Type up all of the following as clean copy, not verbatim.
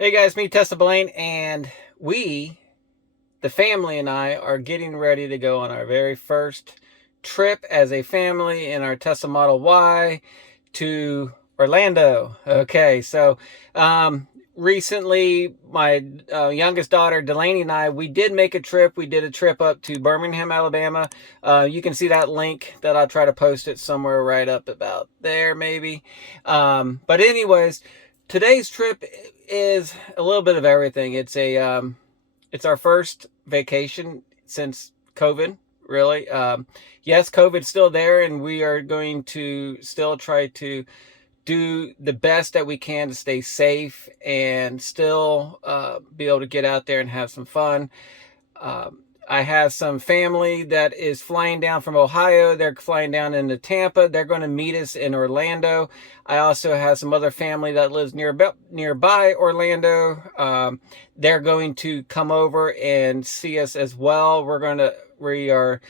Hey guys, me Tesla Blaine, and the family and I, are getting ready to go on our very first trip as a family in our Tesla Model Y to Orlando. Okay, so recently my youngest daughter Delaney and I, we did make a trip. We did a trip up to Birmingham, Alabama. You can see that link that I'll try to post it somewhere right up about there maybe. But anyways, today's trip is a little bit of everything. It's our first vacation since COVID, really. Yes, COVID's still there, and we are going to still try to do the best that we can to stay safe and still be able to get out there and have some fun. I have some family that is flying down from Ohio. They're flying down into Tampa. They're going to meet us in Orlando. I also have some other family that lives nearby Orlando. They're going to come over and see us as well. We are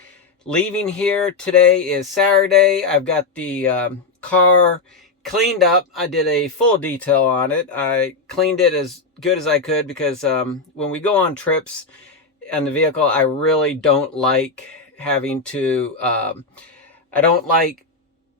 leaving here. Today is Saturday. I've got the car cleaned up. I did a full detail on it. I cleaned it as good as I could because when we go on trips in the vehicle, I really don't like having to I don't like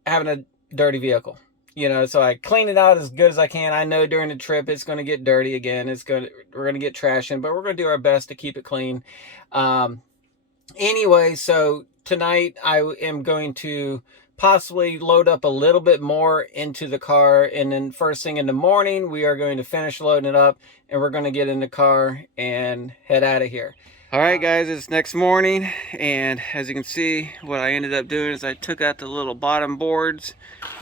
having a dirty vehicle, so I clean it out as good as I can. I know during the trip it's going to get dirty again. We're going to get trash in, but we're going to do our best to keep it clean. Anyway, so tonight I am going to possibly load up a little bit more into the car, and then first thing in the morning we are going to finish loading it up, and we're going to get in the car and head out of here. All right, guys, it's next morning, and as you can see, what I ended up doing is I took out the little bottom boards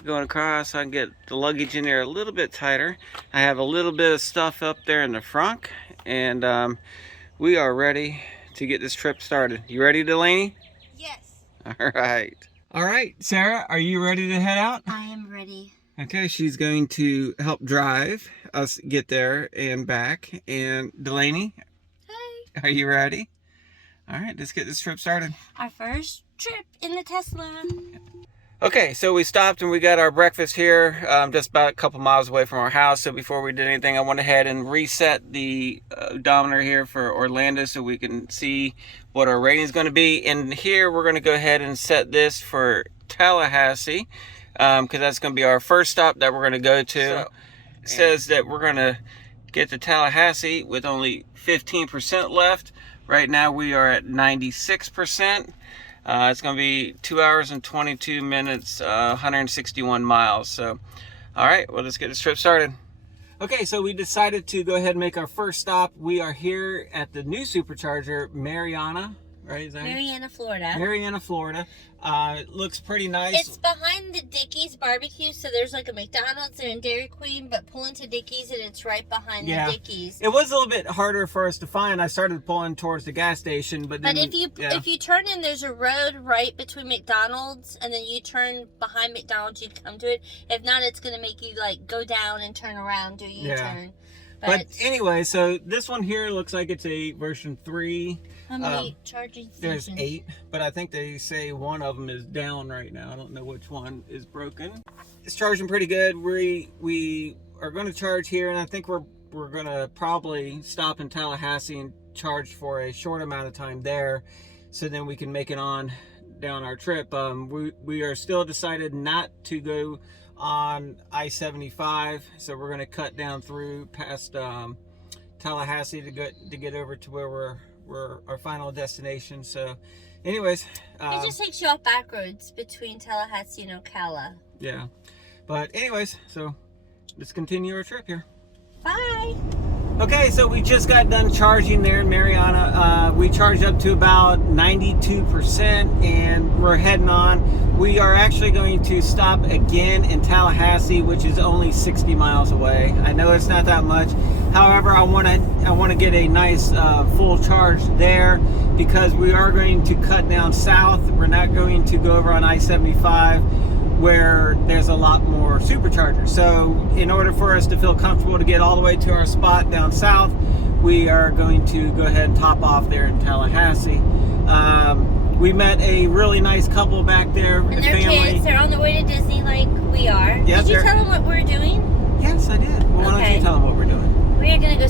going across so I can get the luggage in there a little bit tighter. I have a little bit of stuff up there in the front, and we are ready to get this trip started. You ready, Delaney? Yes. All right. All right, Sarah, are you ready to head out? I am ready. Okay, she's going to help drive us get there and back. And Delaney, are you ready? All right, let's get this trip started. Our first trip in the Tesla. Okay, so we stopped and we got our breakfast here, just about a couple miles away from our house. So before we did anything, I went ahead and reset the odometer here for Orlando so we can see what our rating is going to be. And here we're going to go ahead and set this for Tallahassee, because that's going to be our first stop that we're going to go to. So it says that we're going to get to Tallahassee with only 15% left. Right now we are at 96%. It's going to be 2 hours and 22 minutes, 161 miles. So, all right, well, let's get this trip started. Okay, so we decided to go ahead and make our first stop. We are here at the new supercharger, Marianna, right? Marianna, Florida. Marianna, Florida. It looks pretty nice. It's behind the Dickey's barbecue, so there's like a McDonald's and a Dairy Queen, but pull into Dickey's and it's right behind the Dickey's. It was a little bit harder for us to find. I started pulling towards the gas station, but then, if you turn in, there's a road right between McDonald's, and then you turn behind McDonald's, you come to it. If not, it's gonna make you like go down and turn around, do a U-turn. But anyway, so this one here looks like it's a version 3. How many charging stations? There's 8, but I think they say one of them is down right now. I don't know which one is broken. It's charging pretty good. We are going to charge here, and I think we're going to probably stop in Tallahassee and charge for a short amount of time there, so then we can make it on down our trip. We are still decided not to go on I-75, so we're going to cut down through past Tallahassee to get over to where we're our final destination. So anyways, it just takes you off back roads between Tallahassee and Ocala. Yeah, but anyways, so let's continue our trip here. Bye. Okay, so we just got done charging there in Marianna. We charged up to about 92%, and we're heading on. We are actually going to stop again in Tallahassee, which is only 60 miles away. I know it's not that much. However, I want to get a nice full charge there, because we are going to cut down south. We're not going to go over on I-75 where there's a lot more superchargers. So in order for us to feel comfortable to get all the way to our spot down south, we are going to go ahead and top off there in Tallahassee. We met a really nice couple back there. And their family. Kids, they're on the way to Disney like we are. Yep, did you tell them what we're doing? Yes, I did. Well, why don't you tell them what we're doing? We are going to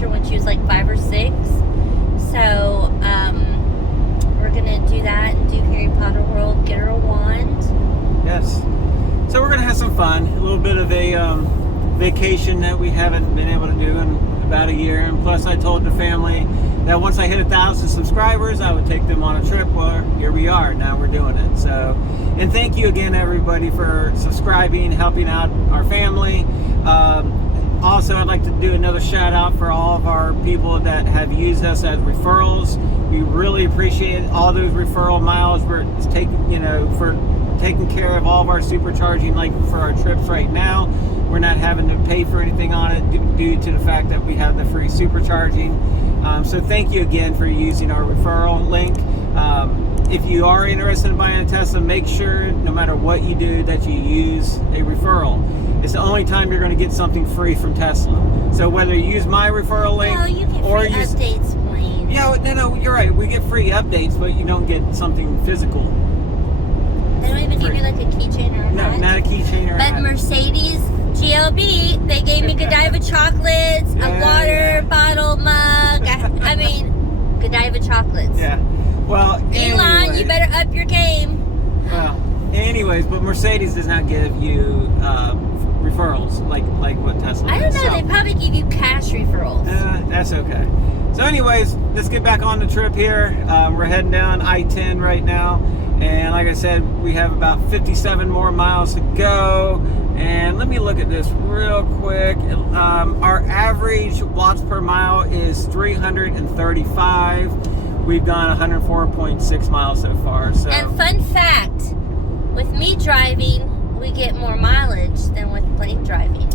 her when she was like 5 or 6. So we're gonna do that and do Harry Potter World. Get her a wand. Yes. So we're gonna have some fun. A little bit of a vacation that we haven't been able to do in about a year. And plus, I told the family that once I hit 1,000 subscribers, I would take them on a trip. Well, here we are. Now we're doing it. So, and thank you again, everybody, for subscribing, helping out our family. Also, I'd like to do another shout out for all of our people that have used us as referrals. We really appreciate all those referral miles for taking, for taking care of all of our supercharging, like for our trips right now. We're not having to pay for anything on it due to the fact that we have the free supercharging. So thank you again for using our referral link. If you are interested in buying a Tesla, make sure no matter what you do that you use a referral. It's the only time you're going to get something free from Tesla. So whether you use my referral link You get or free use updates, Blaine. Yeah, no, you're right. We get free updates, but you don't get something physical. They don't even give you like a keychain or a No, hat. not a keychain or a But hat. Mercedes GLB, they gave me Godiva chocolates, a water bottle mug. I mean, Godiva chocolates. Yeah. Well, Elon, anyways, you better up your game. Well, anyways, but Mercedes does not give you referrals like what Tesla I don't does. know, they probably give you cash referrals. That's okay. So anyways, let's get back on the trip here. We're heading down I-10 right now. And like I said, we have about 57 more miles to go. And let me look at this real quick. Our average watts per mile is 335. We've gone 104.6 miles so far. So. And fun fact, with me driving, we get more mileage than with Blaine driving.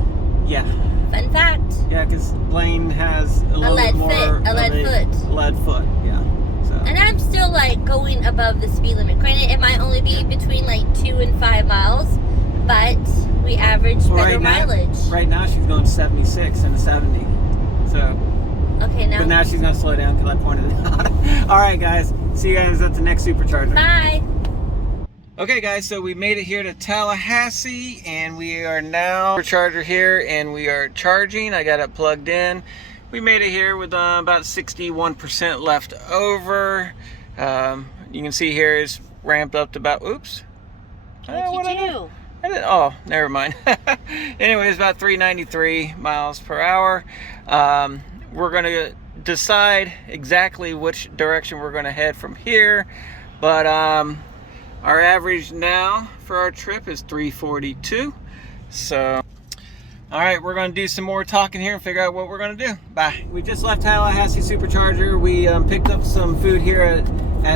Yeah. Fun fact. Yeah, because Blaine has a little lead bit more foot, a lead foot. Lead foot, yeah. So. And I'm still like going above the speed limit. Granted, it might only be between like 2 and 5 miles, but we average better mileage. Right now, she's going 76 and 70. So. Okay, now. But now she's gonna slow down because I pointed it out. All right, guys. See you guys at the next supercharger. Bye. Okay, guys. So we made it here to Tallahassee, and we are now supercharger here, and we are charging. I got it plugged in. We made it here with about 61% left over. You can see here is ramped up to about. Oops. What'd you do? Oh, never mind. Anyway, it's about 393 miles per hour. We're going to decide exactly which direction we're going to head from here. But our average now for our trip is 342. So, all right, we're going to do some more talking here and figure out what we're going to do. Bye. We just left Tallahassee Supercharger. We picked up some food here at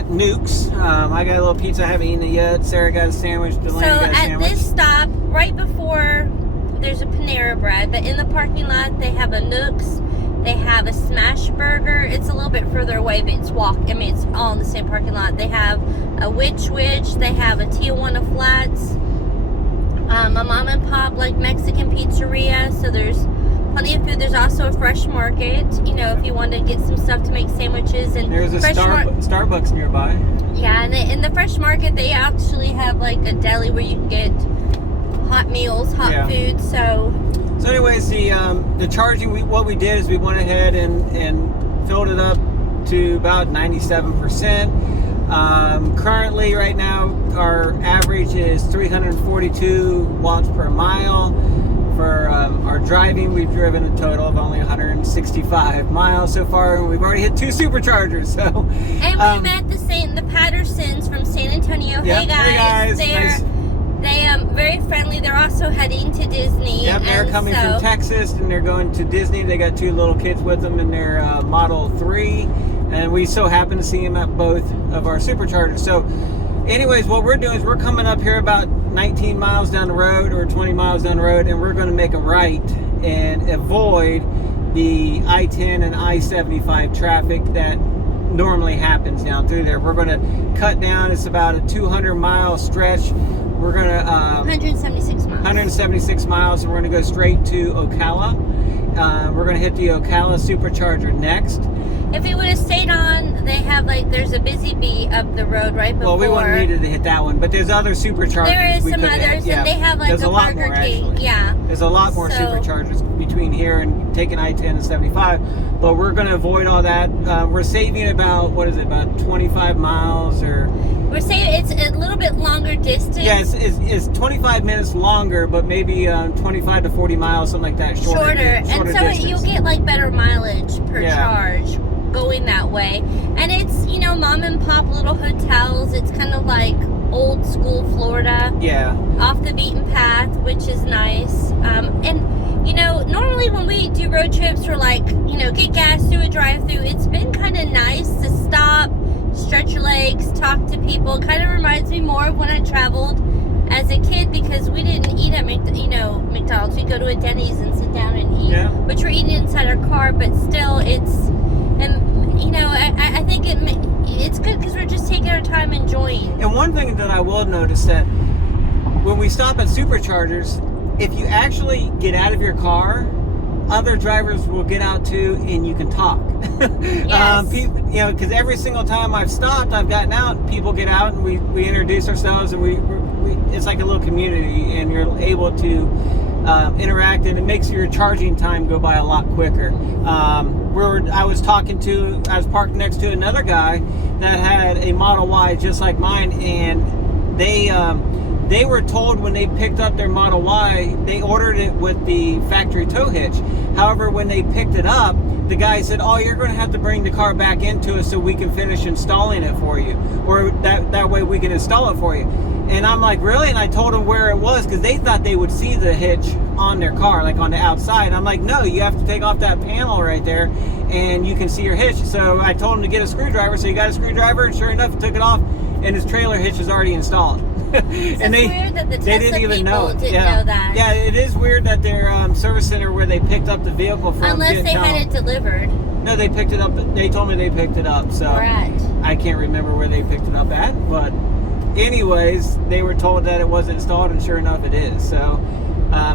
Nuke's. I got a little pizza. I haven't eaten it yet. Sarah got a sandwich. Delaney got a sandwich. So at this stop, right before, there's a Panera Bread, but in the parking lot, they have a Nuke's. They have a Smash Burger. It's a little bit further away, but it's it's all in the same parking lot. They have a Witch. They have a Tijuana Flats. A mom and pop like Mexican pizzeria. So there's plenty of food. There's also a fresh market. If you want to get some stuff to make sandwiches and there's a Starbucks nearby. Yeah, and in the fresh market they actually have like a deli where you can get hot meals, hot food. So anyways, the charging, what we did is we went ahead and filled it up to about 97%. Currently, right now, our average is 342 watts per mile. For our driving, we've driven a total of only 165 miles so far, and we've already hit 2 superchargers. So, and we met the Pattersons from San Antonio. Hey guys, They're very friendly. They're also heading to Disney. Yep, they're coming from Texas, and they're going to Disney. They got 2 little kids with them in their Model 3, and we so happen to see them at both of our superchargers. So, anyways, what we're doing is we're coming up here about 19 miles down the road or 20 miles down the road, and we're going to make a right and avoid the I-10 and I-75 traffic that normally happens down through there. We're going to cut down. It's about a 200-mile stretch. We're going to 176 miles. 176 miles, and we're going to go straight to Ocala. We're going to hit the Ocala supercharger next. If we would have stayed on, they have there's a busy bee up the road right before. Well, we wouldn't needed to hit that one, but there's other superchargers. There is some others, and they have like There's a a lot Burger more, King. actually. Yeah. There's a lot more So- superchargers between here and taking I-10 and 75, but we're going to avoid all that. We're saving about, what is it, about 25 miles or... We're saying it's a little bit longer distance. Yeah, it's 25 minutes longer, but maybe 25 to 40 miles, something like that. Shorter And so distance. you'll get like better mileage per Yeah. charge going that way. And it's, you know, mom and pop little hotels. It's kind of like old school Florida. Yeah. Off the beaten path, which is nice. And, you know, normally when we do road trips, we're like, you know, get gas, do a drive-through. It's been kind of nice to stop, stretch your legs, talk to people. Kind of reminds me more of when I traveled as a kid, because we didn't eat at McDonald's. We go to a Denny's and sit down and eat. Yeah. Which we're eating inside our car, but still it's, and you know, I think it's good because we're just taking our time enjoying. And one thing that I will notice that when we stop at superchargers, if you actually get out of your car, other drivers will get out too, and you can talk. Yes. People, you know, because every single time I've stopped, I've gotten out, people get out, and we introduce ourselves, and we it's like a little community, and you're able to interact, and it makes your charging time go by a lot quicker. I was parked next to another guy that had a Model Y just like mine, and they were told when they picked up their Model Y, they ordered it with the factory tow hitch. However, when they picked it up, the guy said, "Oh, you're going to have to bring the car back into us so we can finish installing it for you, or that way we can install it for you." And I'm like, "Really?" And I told them where it was, because they thought they would see the hitch on their car, like on the outside. I'm like, "No, you have to take off that panel right there, and you can see your hitch." So I told him to get a screwdriver. So he got a screwdriver, and sure enough, he took it off, and his trailer hitch is already installed. And it's weird that the Tesla they didn't even know didn't yeah. know that. Yeah, it is weird that their service center where they picked up the vehicle from. Unless they had it delivered. No, they picked it up. They told me they picked it up. So Where at? I can't remember where they picked it up at, but anyways, they were told that it wasn't installed, and sure enough, it is. So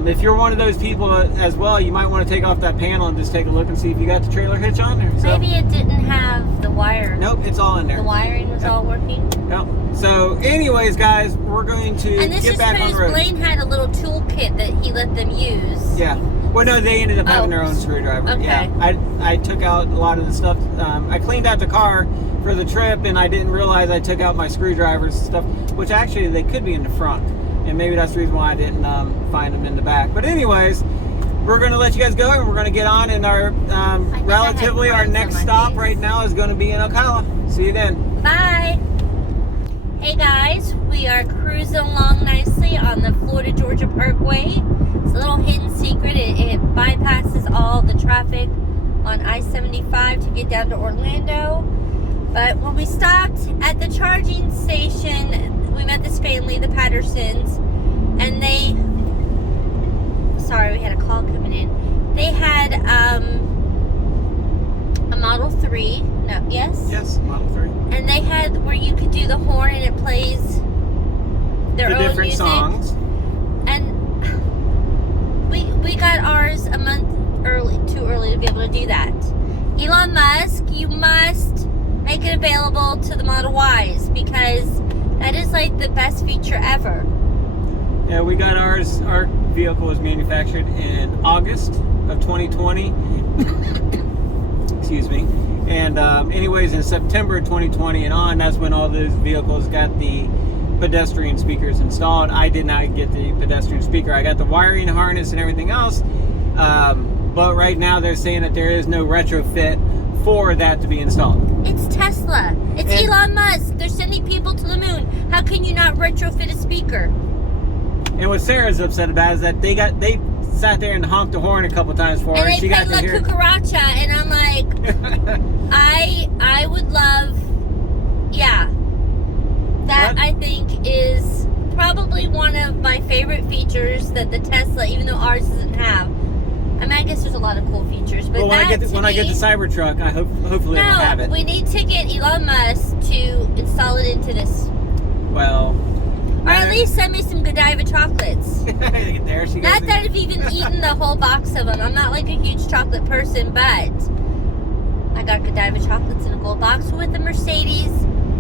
if you're one of those people as well, you might want to take off that panel and just take a look and see if you got the trailer hitch on there. So, Maybe it didn't have the wire. nope, it's all in there. The wiring was all working. Yep. So anyways, guys, we're going to And this get is back on because the road. Blaine had a little toolkit that he let them use. Yeah. Well, no, they ended up having Oh. their own screwdriver. Okay. Yeah. I took out a lot of the stuff. I cleaned out the car for the trip, and I didn't realize I took out my screwdrivers and stuff, which actually they could be in the front. And maybe that's the reason why I didn't find them in the back. But anyways, we're going to let you guys go, and we're going to get on. And our relatively our next stop right now is going to be in Ocala. See you then. Bye. Hey guys, we are cruising along nicely on the Florida-Georgia Parkway. It's a little hidden secret. It bypasses all the traffic on I-75 to get down to Orlando. But when we stopped at the charging station, we met this family, the Pattersons, and we had a call coming in. They had a Model 3. No, yes? Yes, Model 3. And they had where you could do the horn and it plays their The own different music. songs. And we got ours a month too early to be able to do that. Elon Musk, you must make it available to the Model Ys, because that is like the best feature ever. Yeah, we got ours. Our vehicle was manufactured in August of 2020. Excuse me. And anyways, in September 2020 and on, that's when all those vehicles got the pedestrian speakers installed. I did not get the pedestrian speaker. I got the wiring harness and everything else. But right now they're saying that there is no retrofit for that to be installed. It's Tesla. It's Elon Musk. They're sending people to the moon. How can you not retrofit a speaker? And what Sarah's upset about is that they sat there and honked the horn a couple times for her. And they she got played to La hear. Cucaracha, and I'm like, I would love, yeah. That, What? I think, is probably one of my favorite features that the Tesla, even though ours doesn't have. I mean, I guess there's a lot of cool features, but Well, when I get the me, Cybertruck, I hopefully it'll have it. we need to get Elon Musk to install it into this. Well. Or at least send me some Godiva chocolates. There she goes. Not that I've even eaten the whole box of them. I'm not like a huge chocolate person, but I got Godiva chocolates in a gold box with the Mercedes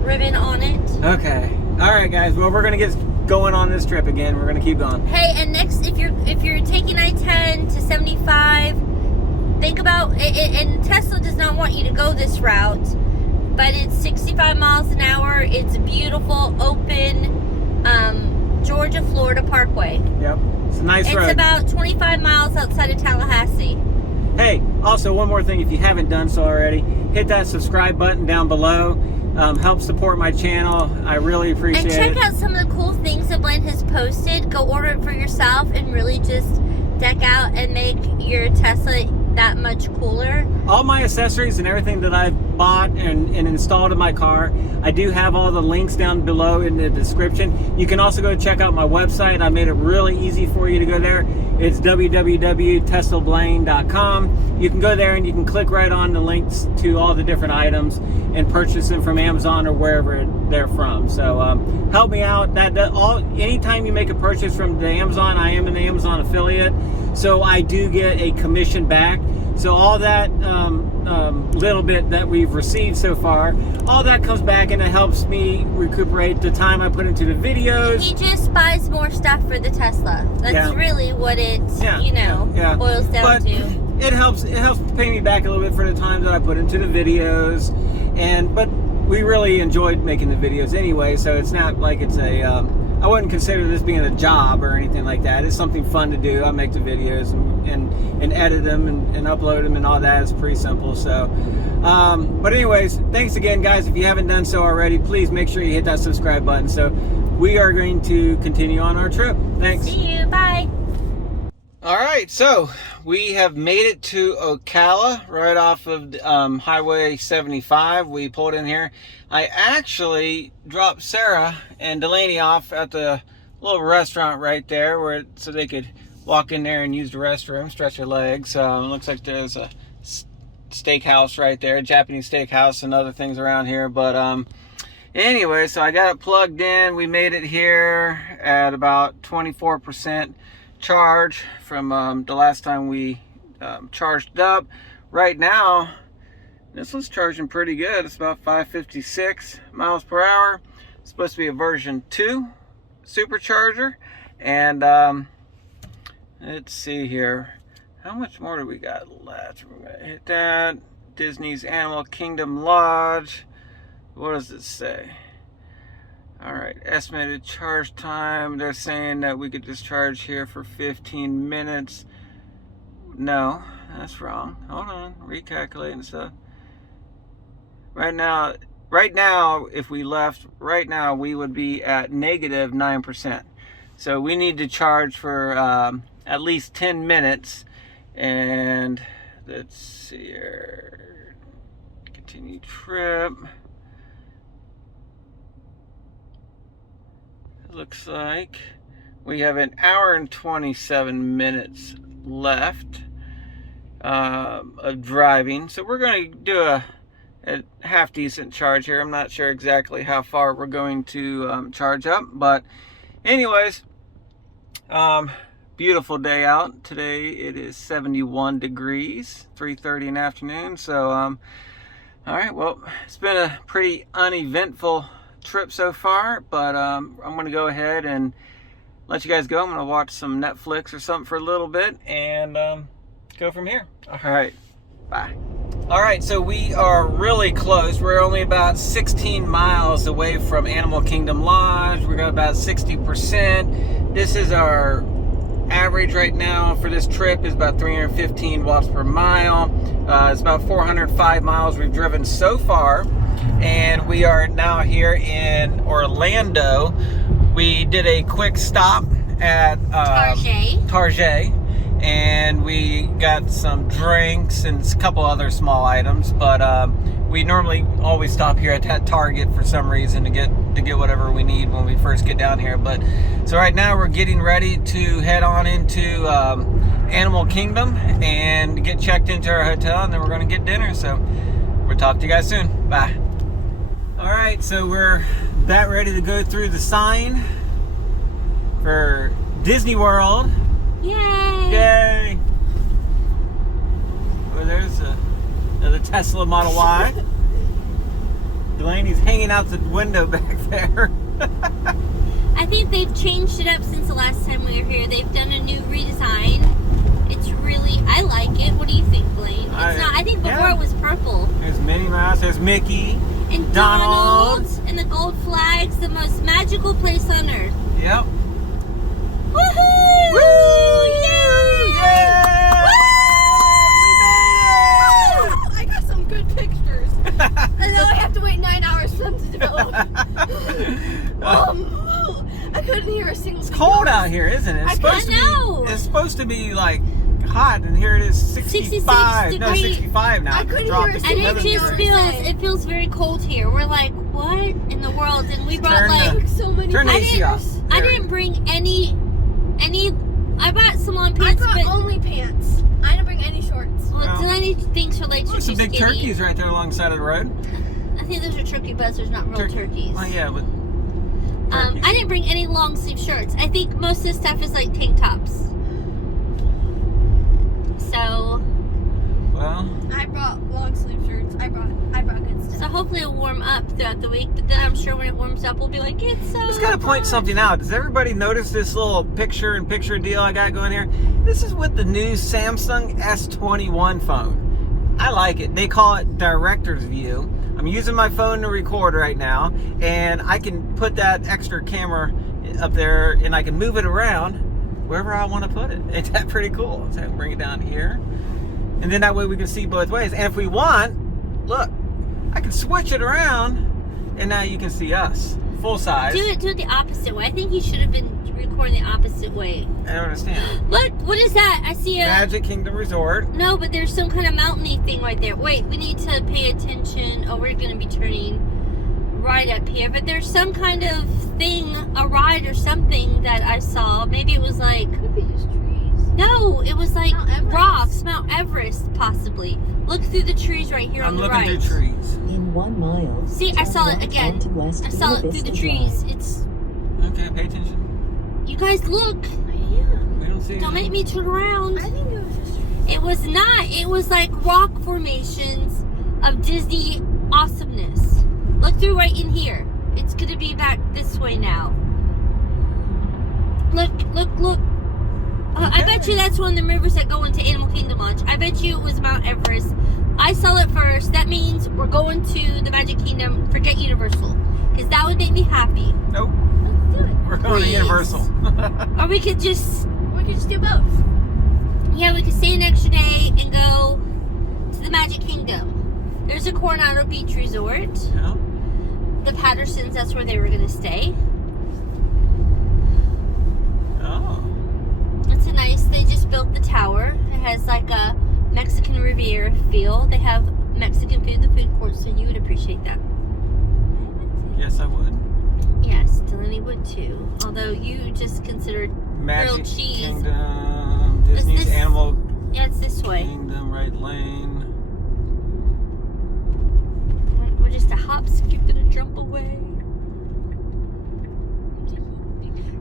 ribbon on it. Okay. All right, guys. Well, we're going to get going on this trip again. We're gonna keep going. Hey, and next, if you're taking I-10 to 75, think about it. And Tesla does not want you to go this route, but it's 65 miles an hour. It's a beautiful, open Georgia, Florida Parkway. Yep, it's a nice road. It's about 25 miles outside of Tallahassee. Hey, also one more thing, if you haven't done so already, hit that subscribe button down below. Help support my channel. I really appreciate it. And check out some of the cool things that Blaine has posted. Go order it for yourself and really just deck out and make your Tesla that much cooler. All my accessories and everything that I've bought and installed in my car, I do have all the links down below in the description. You can also go check out my website. I made it really easy for you to go there. It's www.teslablaine.com. You can go there and you can click right on the links to all the different items and purchase them from Amazon or wherever they're from. So help me out. Anytime you make a purchase from the Amazon, I am an Amazon affiliate, so I do get a commission back. So all that little bit that we've received so far, all that comes back and it helps me recuperate the time I put into the videos. He just buys more stuff for the Tesla. That's really what it, boils down to. It helps pay me back a little bit for the time that I put into the videos, but we really enjoyed making the videos anyway, so it's not like it's I wouldn't consider this being a job or anything like that. It's something fun to do. I make the videos and edit them and upload them and all that. It's pretty simple. So, but anyways, thanks again, guys. If you haven't done so already, please make sure you hit that subscribe button. So we are going to continue on our trip. Thanks. See you. Bye. All right, so we have made it to Ocala, right off of Highway 75. We pulled in here. I actually dropped Sarah and Delaney off at the little restaurant right there, so they could walk in there and use the restroom, stretch their legs. It looks like there's a steakhouse right there, a Japanese steakhouse, and other things around here. But anyway, so I got it plugged in. We made it here at about 24% charge from the last time we charged up. Right now, this one's charging pretty good. It's about 556 miles per hour. It's supposed to be a version 2 supercharger. And let's see here. How much more do we got left? We're gonna hit that. Disney's Animal Kingdom Lodge. What does it say? All right, estimated charge time. They're saying that we could just charge here for 15 minutes. No, that's wrong. Hold on, recalculating stuff. Right now, if we left right now, we would be at negative 9%. So we need to charge for at least 10 minutes. And let's see here. Continue trip. Looks like we have an hour and 27 minutes left of driving. So we're going to do a half decent charge here. I'm not sure exactly how far we're going to charge up, but anyways, beautiful day out today. It is 71 degrees, 3:30 in the afternoon. So all right, well, it's been a pretty uneventful trip so far, but I'm gonna go ahead and let you guys go. I'm gonna watch some Netflix or something for a little bit and go from here. All right, bye. All right, so we are really close. We're only about 16 miles away from Animal Kingdom Lodge. We're got about 60%. This is our average right now for this trip, is about 315 watts per mile. It's about 405 miles we've driven so far. And we are now here in Orlando. We did a quick stop at Target, and we got some drinks and a couple other small items. But we normally always stop here at that Target for some reason to get whatever we need when we first get down here. But so right now we're getting ready to head on into Animal Kingdom and get checked into our hotel, and then we're going to get dinner. So we'll talk to you guys soon. Bye. All right, so we're about ready to go through the sign for Disney World. Yay! Yay! Well, there's another Tesla Model Y. Delaney's hanging out the window back there. I think they've changed it up since the last time we were here. They've done a new redesign. It's really, I like it. What do you think, Blaine? I think before it was purple. There's Minnie Mouse, there's Mickey. And Donald. and the gold flags, the most magical place on earth. Yep. Woohoo! Woo! Yeah! Woo! We made it! I got some good pictures. And now I have to wait 9 hours for them to develop. I couldn't hear a single thing. It's cold out here, isn't it? It's supposed to be like hot, and here it is 65. No, 65 now. I couldn't Drop hear it a to And single it 11 just degrees. feels very cold here. We're like, what in the world? And we brought So many Turn the pictures. AC off. I didn't bring any, I bought some long I pants, brought but only pants. I didn't bring any shorts. well, Delaney thinks her legs are There's too some big skinny. turkeys right there alongside of the road. I think those are turkey buzzers, not real turkeys. Oh yeah, but I didn't bring any long sleeve shirts. I think most of the stuff is like tank tops. So, well, I brought long sleeve shirts. I brought good stuff. so hopefully it'll warm up throughout the week. But then I'm sure when it warms up, we'll be like, it's so. just gotta point hot. something out. Does everybody notice this little picture-in-picture deal I got going here? This is with the new Samsung S21 phone. I like it. They call it director's view. I'm using my phone to record right now, and I can put that extra camera up there, and I can move it around wherever I want to put it. Ain't that pretty cool? So I can bring it down here, and then that way we can see both ways. And if we want, look, I can switch it around, and now you can see us full size. Do it the opposite way. I think you should have been recording the opposite way. I don't understand. Look, what is that? I see a. Magic Kingdom Resort. No, but there's some kind of mountainy thing right there. Wait, we need to pay attention. Oh, we're going to be turning right up here. But there's some kind of thing, a ride or something that I saw. Maybe it was like... Could be just trees. No, it was like Mount Everest. rocks. Mount Everest, possibly. Look through the trees right here on the right. I'm looking through trees. In 1 mile. See, I saw it turn again. onto West I saw it through Vista the trees. Drive. It's... Okay, pay attention. You guys look. Yeah. We don't see Don't make anything. me turn around. I think it was just trees. It was not. It was like rock formations of Disney awesomeness. Look through right in here. It's gonna be back this way now. Look. I bet you that's one of the rivers that go into Animal Kingdom Launch. I bet you it was Mount Everest. I saw it first. That means we're going to the Magic Kingdom. Forget Universal. Because that would make me happy. Nope. Let's do it. We're going to Please. Universal. Or we could just... We could just do both. Yeah, we could stay an extra day and go to the Magic Kingdom. There's a Coronado Beach Resort. Yeah. The Pattersons, that's where they were going to stay. Oh. It's a nice, they just built the tower. It has like a Mexican Riviera feel. They have Mexican food in the food court, so you would appreciate that. Yes, I would. Yes, Delaney would too. Although you just considered Magic grilled cheese. Kingdom, Disney's this- Animal Yeah, it's this way. Kingdom, right lane. Like we're just a hop, skip, and a jump away.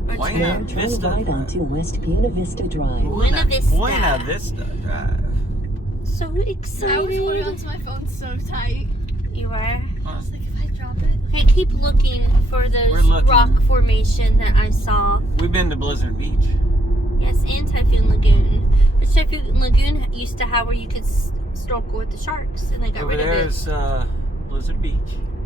Or Why two- not? Now turn Vista right Drive. onto West Buena Vista Drive. Buena Vista. Buena Vista Drive. So I was holding excited. onto my phone so tight. You are. I was like, if I drop it. Okay, keep looking for We're those looking. rock formation that I saw. We've been to Blizzard Beach. Yes, and Typhoon Lagoon. Which Typhoon Lagoon used to have where you could snorkel with the sharks, and they got Over rid of there it. is Blizzard Beach.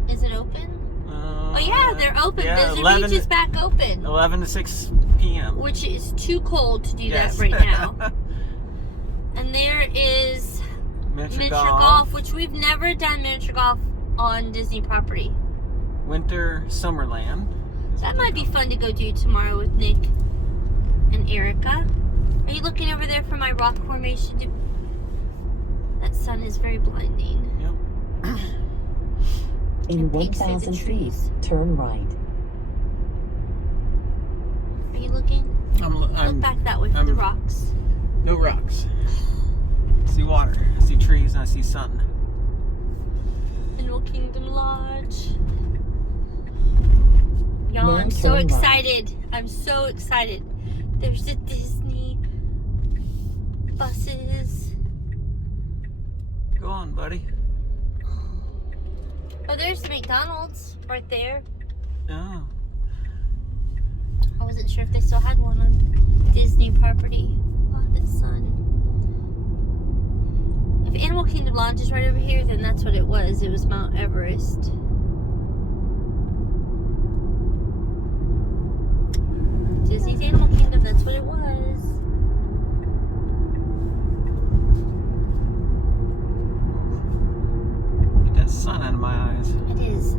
Is it open? Oh yeah, they're open. Yeah, Blizzard 11 Beach is back open. 11 to 6 p.m. Which is too cold to do Yes. that right now. And there is Miniature miniature golf. golf, which we've never done miniature golf on Disney property. Winter Summerland. is That what might they be call fun to go do tomorrow with Nick and Erica. Are you looking over there for my rock formation? That sun is very blinding. it. Yep. In Peaks through the 1,000 feet, trees. turn right. Are you looking? Look back that way for the rocks. No rocks. I see water. I see trees and I see sun. Animal Kingdom Lodge. Now Y'all, I'm so turn right. excited. I'm so excited. There's the Disney buses. Go on, buddy. Oh, there's the McDonald's right there. Oh. wasn't sure if they still had one on Disney property. Oh, the sun. If Animal Kingdom Lodge is right over here, then that's what it was. It was Mount Everest. Disney's Animal Kingdom, that's what it was. Get that sun out of my eyes. It is.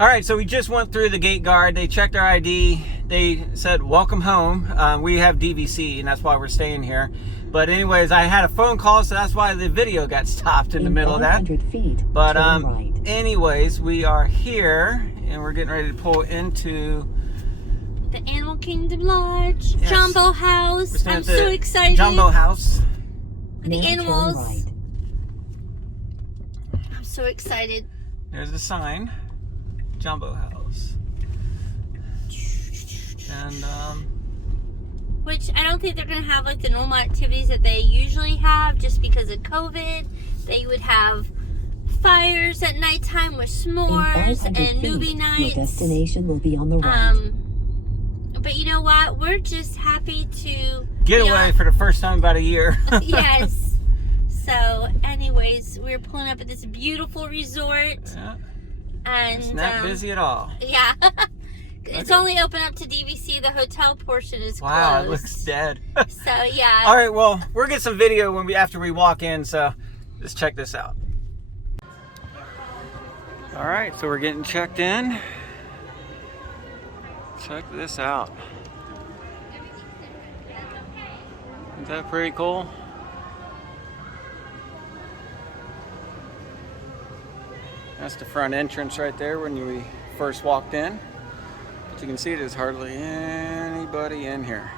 All right, so we just went through the gate guard. They checked our ID. They said, welcome home. We have DVC, and that's why we're staying here. But anyways, I had a phone call, so that's why the video got stopped in the middle of that. 500 feet, But turn right. anyways, we are here, and we're getting ready to pull into The Animal Kingdom Lodge, Yes. Jumbo We're House. staying I'm at the so excited. Jumbo House. The Then turn animals. right. I'm so excited. There's the sign, Jumbo House. And Which I don't think they're going to have like the normal activities that they usually have just because of COVID. They would have fires at nighttime with In s'mores 500 and movie feet, your nights. destination will be on the right. But you know what? We're just happy to get be away on- for the first time in about a year. Yes. So, anyways, we're pulling up at this beautiful resort, Yeah, and it's not busy at all. Yeah. It's Okay. only open up to DVC. The hotel portion is Wow, closed. it looks dead. So yeah. All right, well, we'll get some video after we walk in, so let's check this out. All right, so we're getting checked in. Check this out. Isn't that pretty cool? That's the front entrance right there when we first walked in. But you can see there's hardly anybody in here.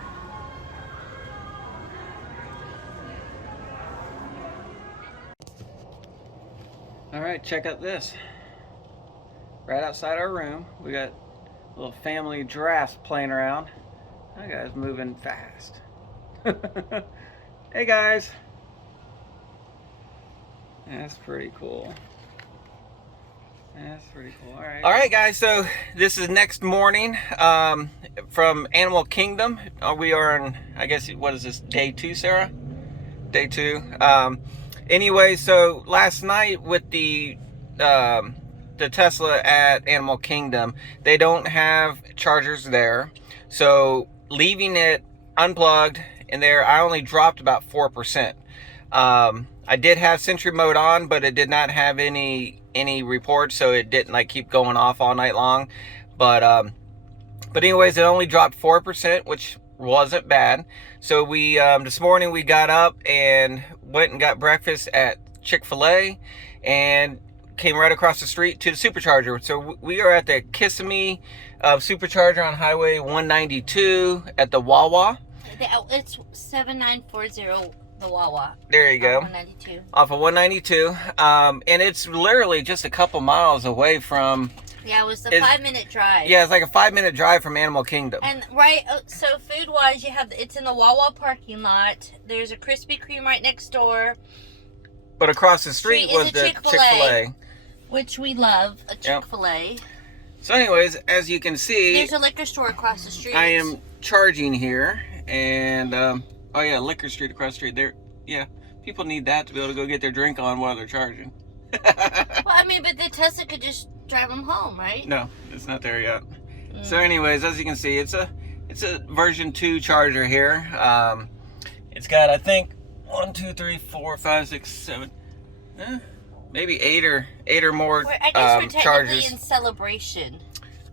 All right, check out this. Right outside our room, we got a little family giraffes playing around. That guy's moving fast. Hey guys. That's pretty cool. That's pretty cool. All right, guys. So this is next morning from Animal Kingdom. We are on, I guess, what is this, day 2, Sarah? Day 2. Anyway, so last night with the Tesla at Animal Kingdom, they don't have chargers there. So leaving it unplugged in there, I only dropped about 4%. I did have Sentry mode on, but it did not have any reports, so it didn't like keep going off all night long. But anyways, it only dropped 4%, which wasn't bad. So we this morning we got up and went and got breakfast at Chick-fil-A and came right across the street to the supercharger. So we are at the Kissimmee supercharger on Highway 192 at the Wawa. It's 7940 the Wawa. There you go. 192. Off of 192. And it's literally just a couple miles away from... Yeah, it was a 5-minute drive. Yeah, it's like a 5-minute drive from Animal Kingdom. And right, so food-wise, you have it's in the Wawa parking lot. There's a Krispy Kreme right next door, But across the street is was a the Chick-fil-A. Chick-fil-A. which we love. A Chick-fil-A. So anyways, as you can see, There's a liquor store across the street. I am charging here. And, oh yeah, liquor street across the street there. Yeah, people need that to be able to go get their drink on while they're charging. Well, I mean, but the Tesla could just drive them home, right? No, it's not there yet. So anyways, as you can see, it's a version 2 charger here. It's got, I think, 1, 2, 3, 4, 5, 6, 7, maybe 8 or more I guess we're technically chargers. in celebration.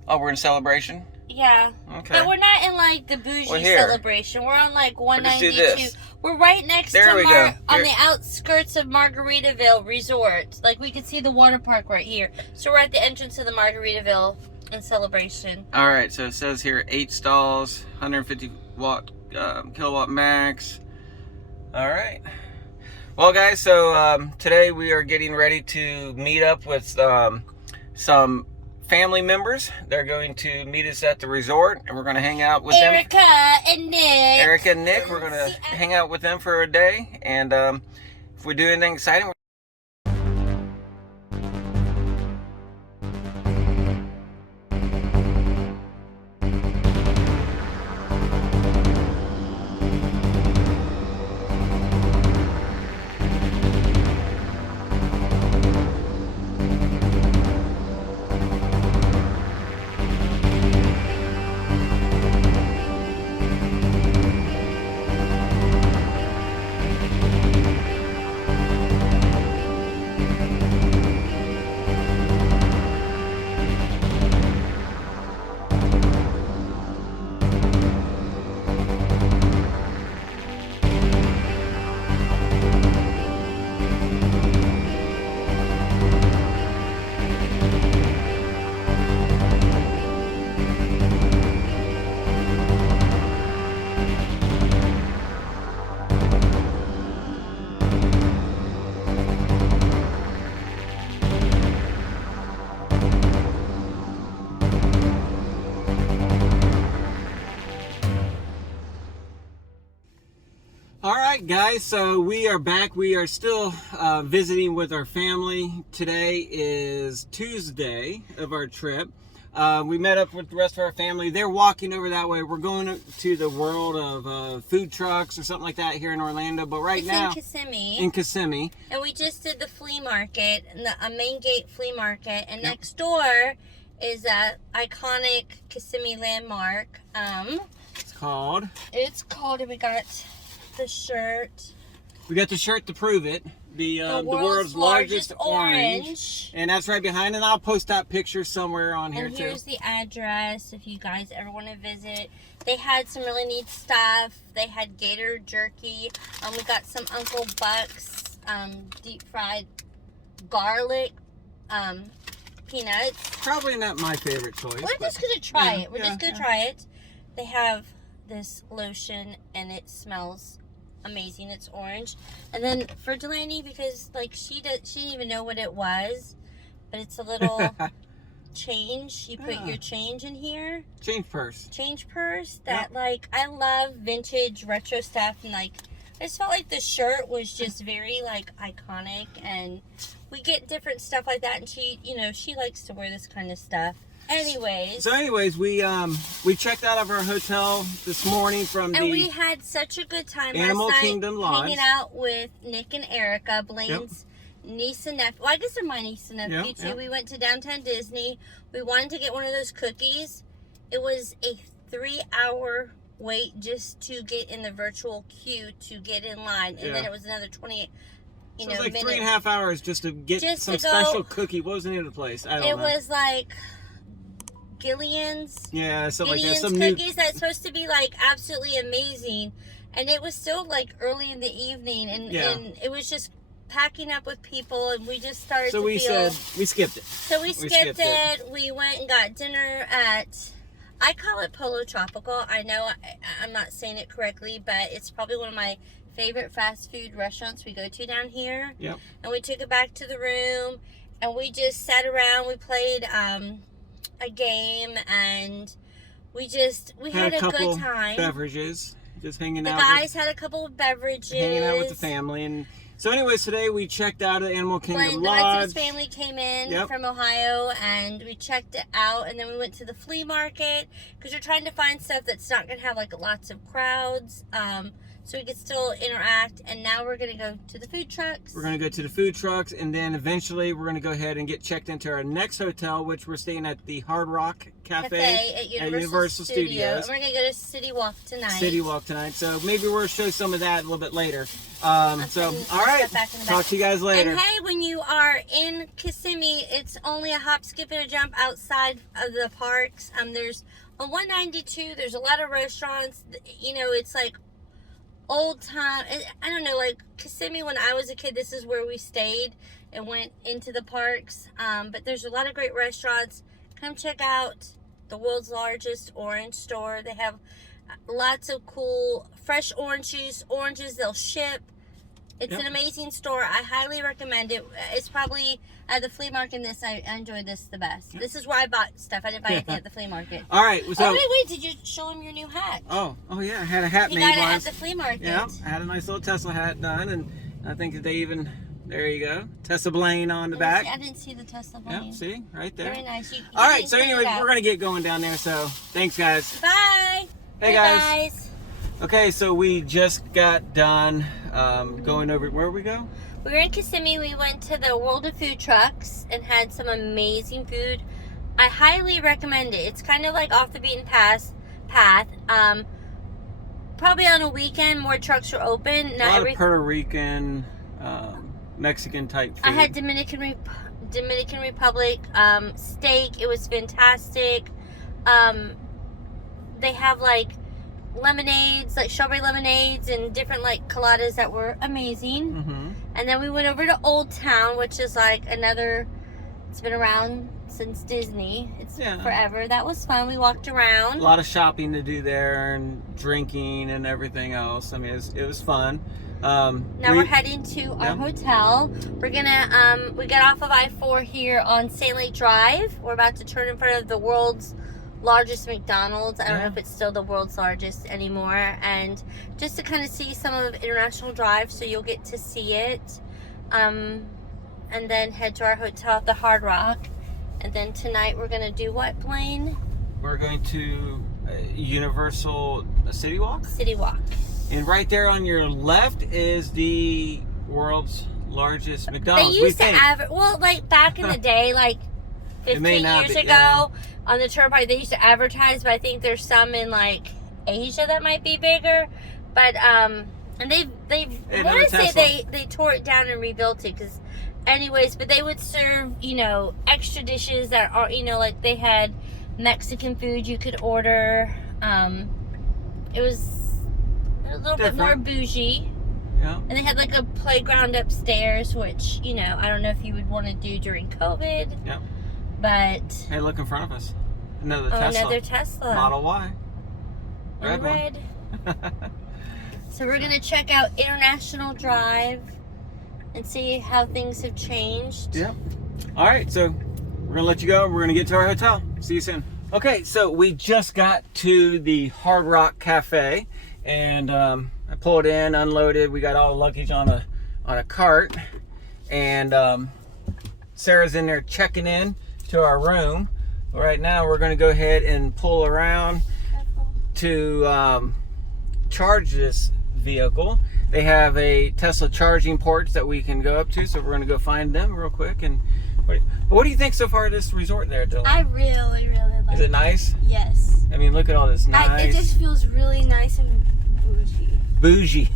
Oh, we're in celebration? Yeah. Okay. But we're not in like the bougie Well, here. celebration. We're on like Let's do 192. this. We're right next There to we go. on Here. the outskirts of Margaritaville Resort. Like we can see the water park right here. So we're at the entrance of the Margaritaville in celebration. All right, so it says here 8 stalls, 150 watt kilowatt max. All right. Well, guys, so today we are getting ready to meet up with some family members. They're going to meet us at the resort, and we're going to hang out with them. Erica and Nick. Erica and Nick, we're going to hang out with them for a day, and if we do anything exciting, we're... guys, so we are back. We are still visiting with our family. Today is Tuesday of our trip. We met up with the rest of our family. They're walking over that way. We're going to the world of food trucks or something like that here in Orlando. But right now, in Kissimmee. In Kissimmee. And we just did the flea market, a main gate flea market. And next door is that iconic Kissimmee landmark. It's called, and we got the shirt. We got the shirt to prove it. The world's largest orange. And that's right behind it. I'll post that picture somewhere on here, and here's the address if you guys ever want to visit. They had some really neat stuff. They had gator jerky. We got some Uncle Buck's deep fried garlic peanuts. Probably not my favorite choice. We're just going to try it. We're just going to try it. They have this lotion and it smells amazing. It's orange. And then for Delaney, because like she didn't even know what it was, but it's a little change. You put your change in here. Change purse. Change purse. That like, I love vintage retro stuff, and like I just felt like the shirt was just very like iconic, and we get different stuff like that, and she, you know, she likes to wear this kind of stuff. Anyways, we checked out of our hotel this morning from and we had such a good time Animal last night Kingdom Lodge, hanging out with Nick and Erica, Blaine's niece and nephew. Well, I guess they're my niece and nephew too. We went to downtown Disney. We wanted to get one of those cookies. It was a 3-hour wait just to get in the virtual queue to get in line, and then it was another 28. It was like minutes. 3.5 hours just to get some special cookie. What was the name of the place? I don't know. It was like Gillian's. Yeah, something like that. Some cookies that's supposed to be like absolutely amazing, and it was still like early in the evening, and it was just packing up with people, and we just started. So we said we skipped it. So we skipped it. We went and got dinner at. I call it Polo Tropical. I know I'm not saying it correctly, but it's probably one of my favorite fast food restaurants we go to down here. Yep. And we took it back to the room, and we just sat around. We played a game, and we had a good time. Beverages, just hanging out. The guys had a couple of beverages. Hanging out with the family. And so anyways, today we checked out of Animal Kingdom Lodge. The rest of his family came in from Ohio, and we checked it out, and then we went to the flea market because we're trying to find stuff that's not going to have like lots of crowds. So we could still interact, and now we're going to go to the food trucks. We're going to go to the food trucks, and then eventually we're going to go ahead and get checked into our next hotel, which we're staying at the Hard Rock Cafe at Universal Studios. And we're going to go to City Walk tonight. So maybe we'll show some of that a little bit later. All right, talk to you guys later. And hey, when you are in Kissimmee, it's only a hop, skip, and a jump outside of the parks. There's on 192, there's a lot of restaurants. You know, it's like old time. I don't know, like Kissimmee when I was a kid, this is where we stayed and went into the parks. But there's a lot of great restaurants. Come check out the world's largest orange store. They have lots of cool fresh orange juice, oranges they'll ship. It's an amazing store. I highly recommend it. It's probably at the flea market. I enjoyed this the best. This is where I bought stuff. I didn't buy anything at the flea market. All right. So, wait! Did you show him your new hat? Oh yeah. I had a hat made. You got it at the flea market. Yeah, I had a nice little Tesla hat done, and I think they even. There you go. Tesla Blaine on the back. I didn't see the Tesla Blaine. Yeah, see? Right there. Very nice. All right, so anyway, we're going to get going down there, so thanks, guys. Bye. Hey, guys. Okay, so we just got done going over. Where we go? We were in Kissimmee. We went to the World of Food Trucks and had some amazing food. I highly recommend it. It's kind of like off the beaten path. Probably on a weekend, more trucks are open. A lot of Puerto Rican, Mexican type food. I had Dominican Republic steak. It was fantastic. They have like lemonades, like strawberry lemonades, and different like coladas that were amazing. Mm-hmm. And then we went over to Old Town, which is like it's been around since Disney. It's forever. That was fun. We walked around. A lot of shopping to do there, and drinking and everything else. I mean, it was fun. Now we're heading to our hotel. We're gonna we got off of I-4 here on Sand Lake Drive. We're about to turn in front of the world's largest McDonald's. I don't know Yeah. if it's still the world's largest anymore. And just to kind of see some of International Drive, so you'll get to see it. And then head to our hotel at the Hard Rock. And then tonight we're gonna do what, Blaine? We're going to Universal City Walk. City Walk. And right there on your left is the world's largest McDonald's. They used to well, like back in the day, like It may 15 not years be, ago, yeah. on the turnpike, they used to advertise, but I think there's some in like Asia that might be bigger. But and I want to say they tore it down and rebuilt it, because anyways, but they would serve, you know, extra dishes that are, you know, like they had Mexican food you could order. It was a little bit more bougie. Yeah. And they had like a playground upstairs, which, you know, I don't know if you would want to do during COVID. Yeah. But Hey, look in front of us. Another Tesla. another Tesla. Model Y. In red. So we're gonna check out International Drive and see how things have changed. Yep. All right, so we're gonna let you go. We're gonna get to our hotel. See you soon. Okay, so we just got to the Hard Rock Cafe, and I pulled in, unloaded. We got all the luggage on a cart, and Sarah's in there checking in to our room. Right now, we're gonna go ahead and pull around to charge this vehicle. They have a Tesla charging ports that we can go up to, so we're going to go find them real quick. And what do you think so far of this resort there, Dylan? I really, really like it. Is it nice? Yes. I mean, look at all this nice. It just feels really nice and bougie. Bougie.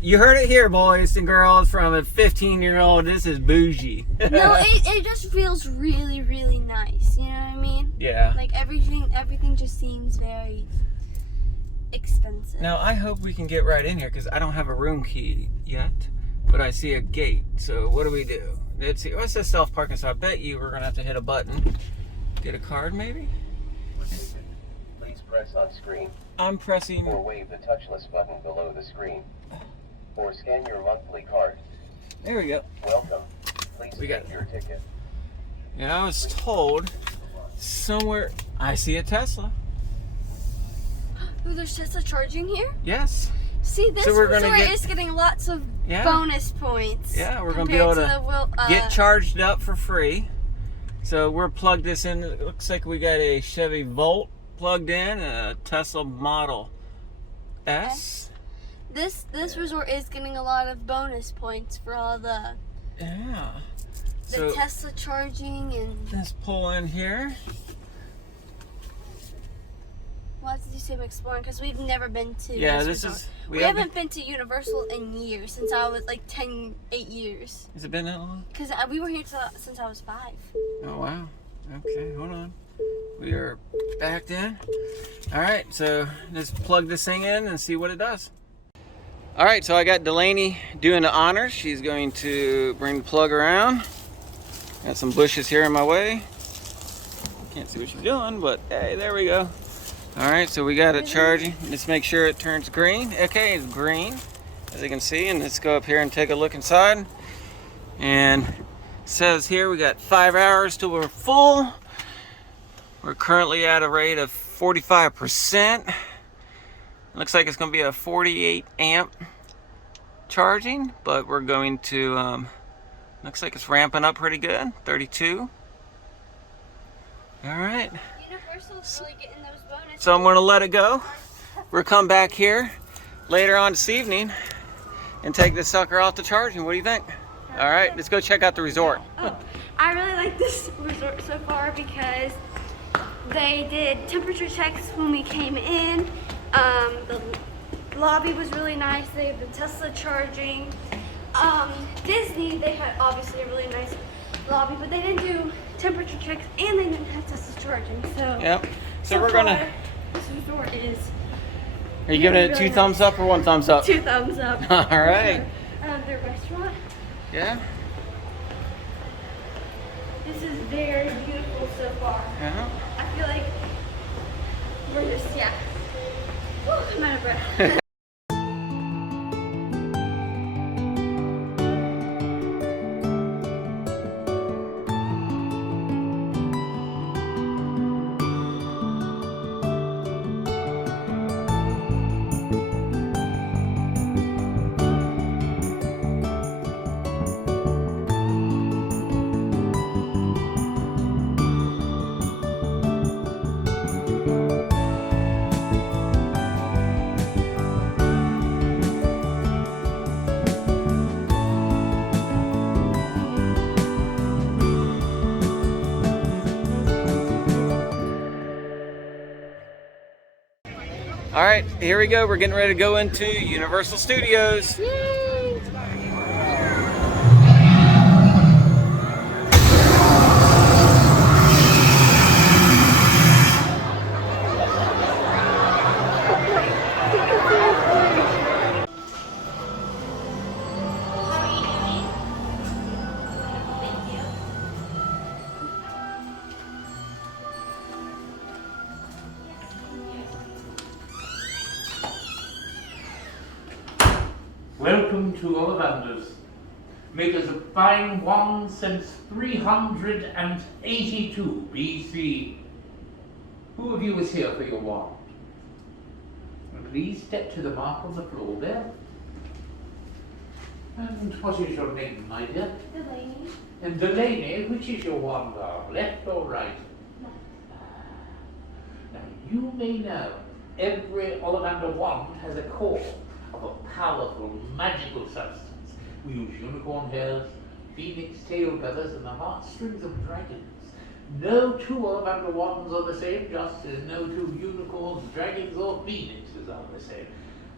You heard it here, boys and girls, from a 15-year-old. This is bougie. No, it just feels really, really nice. You know what I mean? Yeah. Like everything just seems very expensive. Now, I hope we can get right in here, because I don't have a room key yet, but I see a gate. So what do? Let's see. It says self-parking, so I bet you we're going to have to hit a button. Get a card, maybe? Please press on screen. I'm pressing. Or wave the touchless button below the screen. Or scan your monthly card. There we go. Welcome. Please We got take your ticket. Yeah, I was told somewhere. I see a Tesla. Ooh, there's Tesla charging here? Yes. See, this So we're gonna resort get- is getting lots of Yeah. bonus points. Yeah, we're gonna be able compared to get charged up for free. So we're plugged this in. It looks like we got a Chevy Volt plugged in, a Tesla Model S. This resort is getting a lot of bonus points for all the Yeah. So Tesla charging and let's pull in here. lots of same exploring, because we've never been to Yeah, this this resort. is. We haven't been to Universal in years, since I was like 8 years. Has it been that long? Because we were here since I was 5. Oh wow. Okay, hold on. We are backed in. All right, so let's plug this thing in and see what it does. All right, so I got Delaney doing the honors. She's going to bring the plug around. Got some bushes here in my way. Can't see what she's doing, but hey, there we go. All right, so we got it charging. Let's make sure it turns green. Okay, it's green, as you can see. And let's go up here and take a look inside. And it says here we got 5 hours till we're full. We're currently at a rate of 45%. Looks like it's going to be a 48 amp charging, but we're going to, looks like it's ramping up pretty good, 32. All right. Universal's really getting those bonus. So I'm going to let it go. We'll come back here later on this evening and take this sucker off the charging. What do you think? All right, let's go check out the resort. Oh, I really like this resort so far because they did temperature checks when we came in. The lobby was really nice. They have the Tesla charging. Disney, they had obviously a really nice lobby, but they didn't do temperature checks and they didn't have Tesla charging. So Yep. So we're far, gonna. this resort is. Are you giving it 2 thumbs up or 1 thumbs up? 2 thumbs up. All right. Their restaurant. Yeah. This is very beautiful so far. Yeah. I feel like we're just, yeah. Woo, I'm out of breath. All right, here we go. We're getting ready to go into Universal Studios. Yay! Welcome to Ollivanders. Made as a fine one since 382 BC. Who of you is here for your wand? And please step to the mark on the floor there. And what is your name, my dear? Delaney. And Delaney, which is your wand arm, left or right? Left. Now you may know every Ollivander wand has a core of a powerful magical substance. We use unicorn hairs, phoenix tail feathers, and the heartstrings of dragons. No two Ollivander wands are the same, just as no two unicorns, dragons, or phoenixes are the same.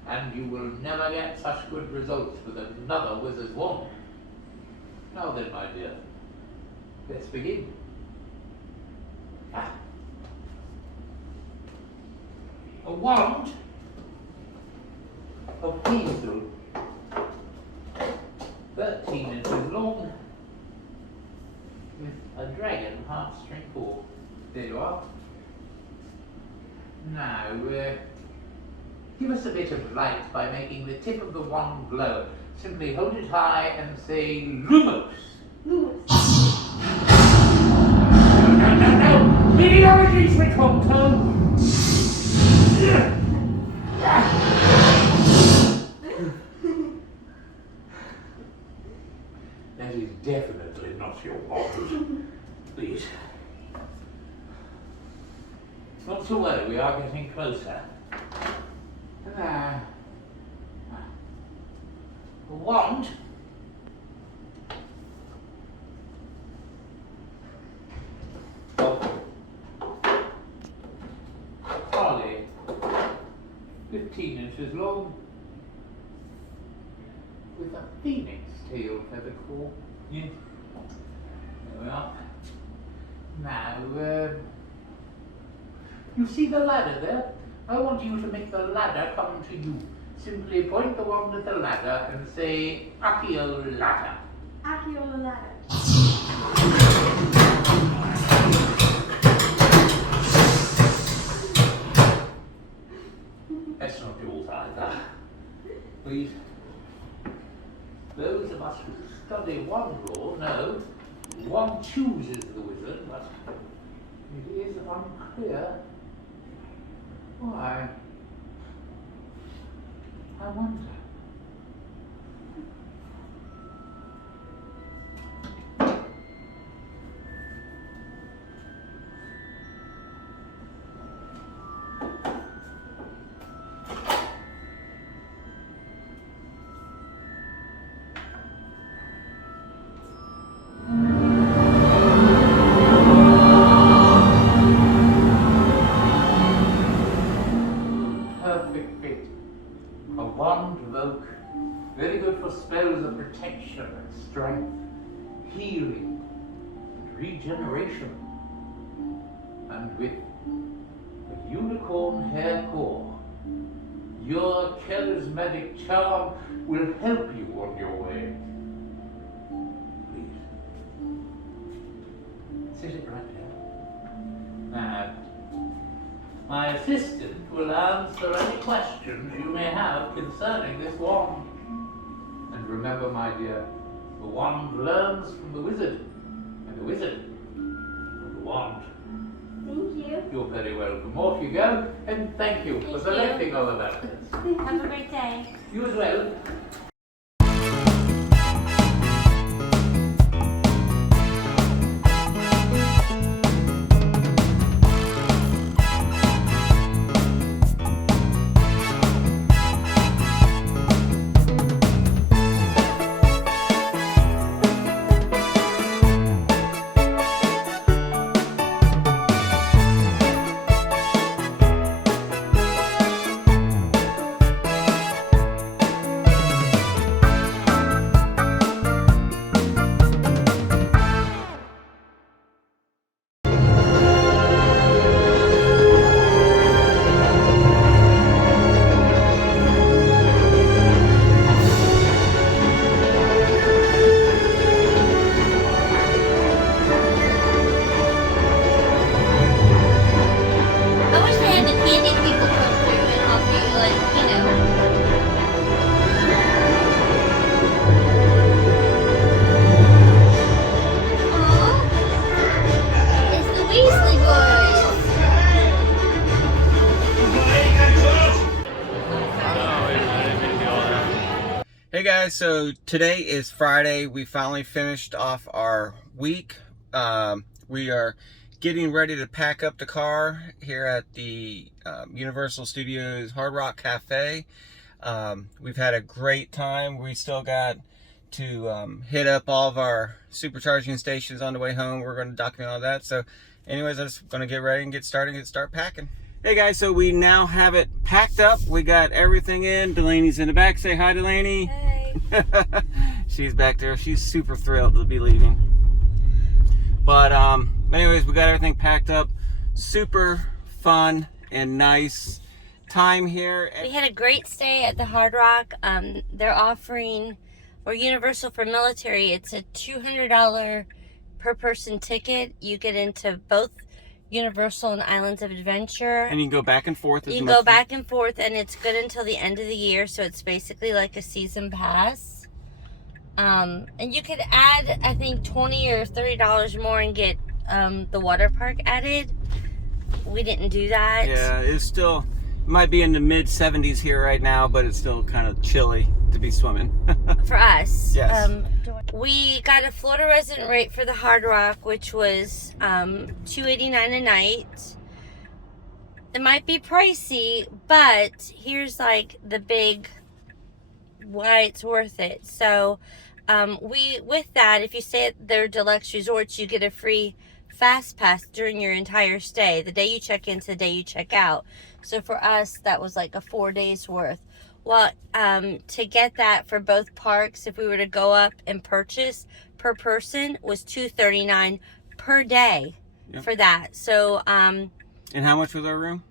And you will never get such good results with another wizard's wand. Now then, my dear, let's begin. A wand of hazel, 13 inches long, with a dragon heartstring core. There you are. Now, give us a bit of light by making the tip of the wand glow. Simply hold it high and say Lumos. Lewis. No! Meteorology switch on tone! That is definitely not your wand. Please. Not to worry, we are getting closer. A wand of barley, 15 inches long, with a phoenix tail feather core. Yeah. There we are. Now, you see the ladder there? I want you to make the ladder come to you. Simply point the wand at the ladder and say, Accio ladder. Accio ladder. That's not yours either. Please. Those of us who study one law know one chooses the wizard, but it is unclear why. I wonder. Perfect fit. A wand of oak, very good for spells of protection and strength, healing and regeneration. And with a unicorn hair core, your charismatic charm will help you on your way. Please. Sit it right there. Now, my assistant will answer any questions you may have concerning this wand. And remember, my dear, the wand learns from the wizard, and the wizard from the wand. Thank you. You're very welcome. Off you go, and thank you for Thank you. selecting all of that. Have a great day. You as well. guys, so today is Friday. We finally finished off our week. We are getting ready to pack up the car here at the Universal Studios Hard Rock Cafe. We've had a great time. We still got to hit up all of our supercharging stations on the way home. We're going to document all that. So anyways, I'm just going to get ready and get started and start packing. Hey guys, so we now have it packed up. We got everything in. Delaney's in the back. Say hi, Delaney. Hey. She's back there. She's super thrilled to be leaving. But anyways, we got everything packed up. Super fun and nice time here. We had a great stay at the Hard Rock. They're offering, or Universal for military, it's a $200 per person ticket. You get into both Universal and Islands of Adventure. And you can go back and forth. You can go back and forth, and it's good until the end of the year, so it's basically like a season pass. And you could add, I think, $20 or $30 more and get the water park added. We didn't do that. Yeah, it's still, it might be in the mid 70s here right now, but it's still kind of chilly to be swimming. For us. Yes. We got a Florida resident rate for the Hard Rock, which was $289 a night. It might be pricey, but here's like the big why it's worth it. So with that, if you stay at their deluxe resorts, you get a free fast pass during your entire stay, the day you check in to the day you check out. So for us, that was like a 4 days worth. Well, to get that for both parks, if we were to go up and purchase per person, was $239 per day. Yep. For that. So and how much was our room?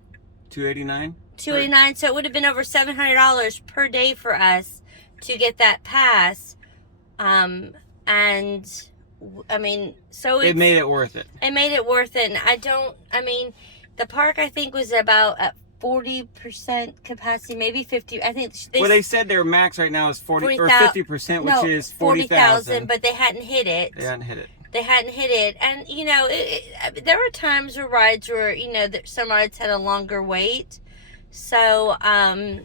$289. $289. So it would have been over $700 per day for us to get that pass. And I mean, so it made it worth it. It made it worth it. And the park I think was about at 40% capacity, maybe 50. I think they said their max right now is 40 or 50%, which is 40,000. But they hadn't hit it. They hadn't hit it. And you know, there were times where rides were, you know, some rides had a longer wait. So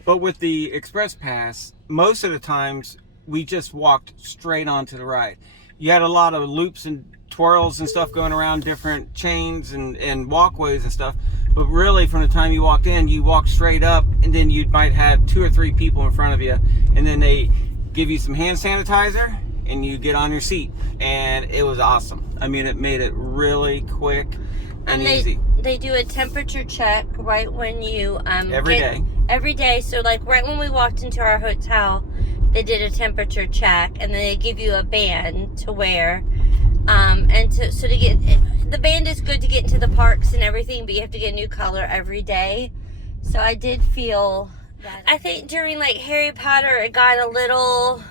but with the express pass, most of the times we just walked straight onto the ride. You had a lot of loops and twirls and stuff going around different chains and walkways and stuff. But really, from the time you walked in, you walked straight up, and then you might have 2 or 3 people in front of you, and then they give you some hand sanitizer, and you get on your seat, and it was awesome. I mean, it made it really quick and easy. They do a temperature check right when you every day. So like right when we walked into our hotel, they did a temperature check, and then they give you a band to wear, so to get. The band is good to get into the parks and everything, but you have to get a new color every day. So I did feel that. I think during like Harry Potter, it got a little